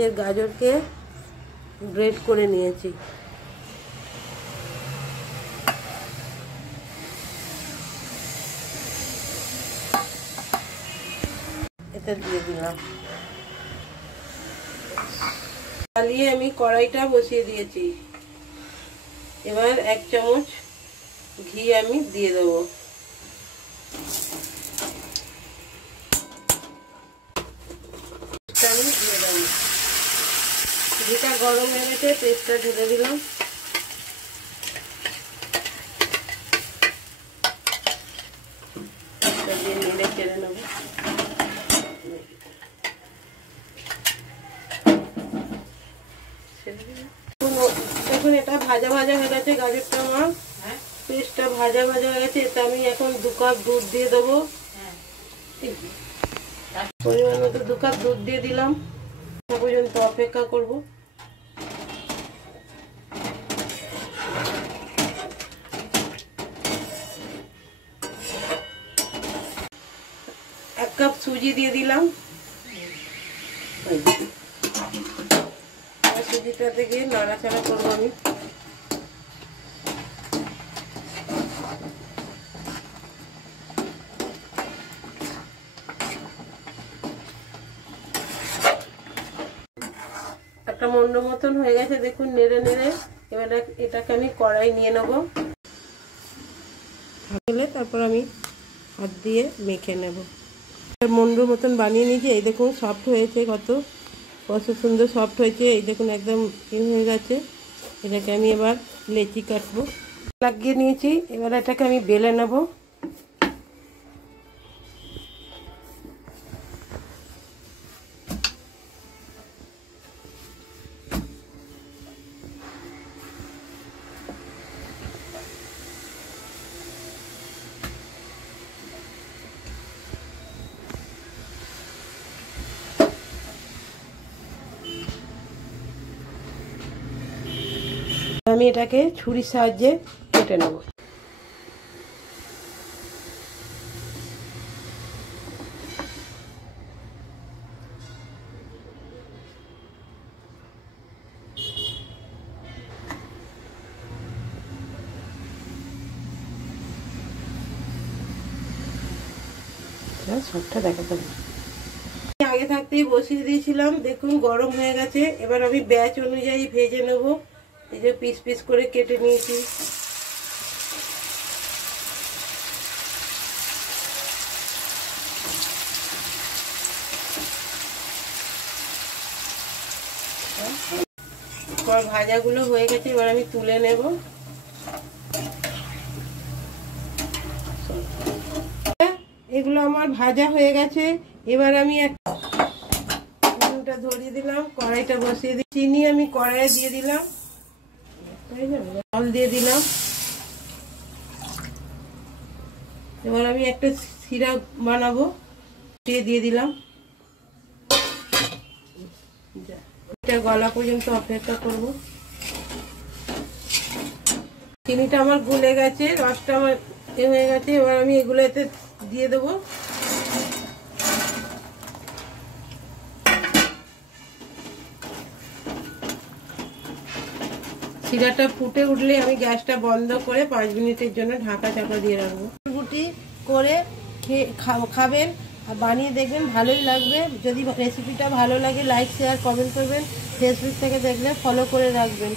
গাজরকে গ্রেট করে নিয়েছি। এটা দিয়ে দিলাম। চালিয়ে আমি কড়াইটা বসিয়ে দিয়েছি। এবার 1 চামচ ঘি আমি দিয়ে দেবো। আমি দিয়ে দেবো। ঘিটা গরম হয়ে গেছে, পেস্টটা ঢেলে দিলাম। দিয়ে নেড়ে চেড়ে নেব। এখন এটা ভাজা ভাজা হয়ে গেছে, গাজরটা আমার পেস্টটা ভাজা ভাজা হয়ে গেছে। এটা আমি এখন 2 কাপ দুধ দিয়ে দেবো। পরিমাণ মতো 2 কাপ দুধ দিয়ে দিলাম। পর্যন্ত অপেক্ষা করব। এক কাপ সুজি দিয়ে দিলাম। সুজিটা থেকে নাড়াচাড়া করবো আমি। একটা মন্ড মতন হয়ে গেছে, দেখুন নেড়ে নেড়ে। এবার এটাকে আমি কড়াই নিয়ে নেব। থাকলে তারপর আমি হাত দিয়ে মেখে নেব। মন্ড মতন বানিয়ে নিয়েছি। এই দেখুন সফট হয়েছে, কত সুন্দর সফট হয়েছে। এই দেখুন একদম হয়ে গেছে। এটাকে আমি এবার লেচি কাটবো। লাগিয়ে নিয়েছি, এবার এটাকে আমি বেলে নেব। আমি এটাকে ছুরির সাহায্যে কেটে নেব। সবটা দেখাতে হবে। আগে থাকতেই বসিয়ে দিয়েছিলাম, দেখুন গরম হয়ে গেছে। এবার আমি ব্যাচ অনুযায়ী ভেজে নেব। এই যে পিস পিস করে কেটে নিয়েছি। ভাজাগুলো হয়ে গেছে, এবার আমি তুলে নেব। এগুলো আমার ভাজা হয়ে গেছে। এবার আমি একটা ধরিয়ে দিলাম, কড়াইটা বসিয়ে দিই। চিনি আমি কড়াইয়ে দিয়ে দিলাম, জল দিয়ে দিলাম। এবার আমি একটা সিরা বানাবো, দিয়ে দিলাম। এটা গলা পর্যন্ত অপেক্ষা করব। চিনিটা আমার গলে গেছে, রসটা আমার হয়ে গেছে। এবার আমি এগুলো এতে দিয়ে দেবো। সিরাটা ফুটে উঠলে আমি গ্যাসটা বন্ধ করে 5 মিনিটের জন্য ঢাকা চাপা দিয়ে রাখবো। রুটি করে খাবেন আর বানিয়ে দেখবেন, ভালোই লাগবে। যদি রেসিপিটা ভালো লাগে লাইক শেয়ার কমেন্ট করবেন। ফেসবুক থেকে দেখলে ফলো করে রাখবেন।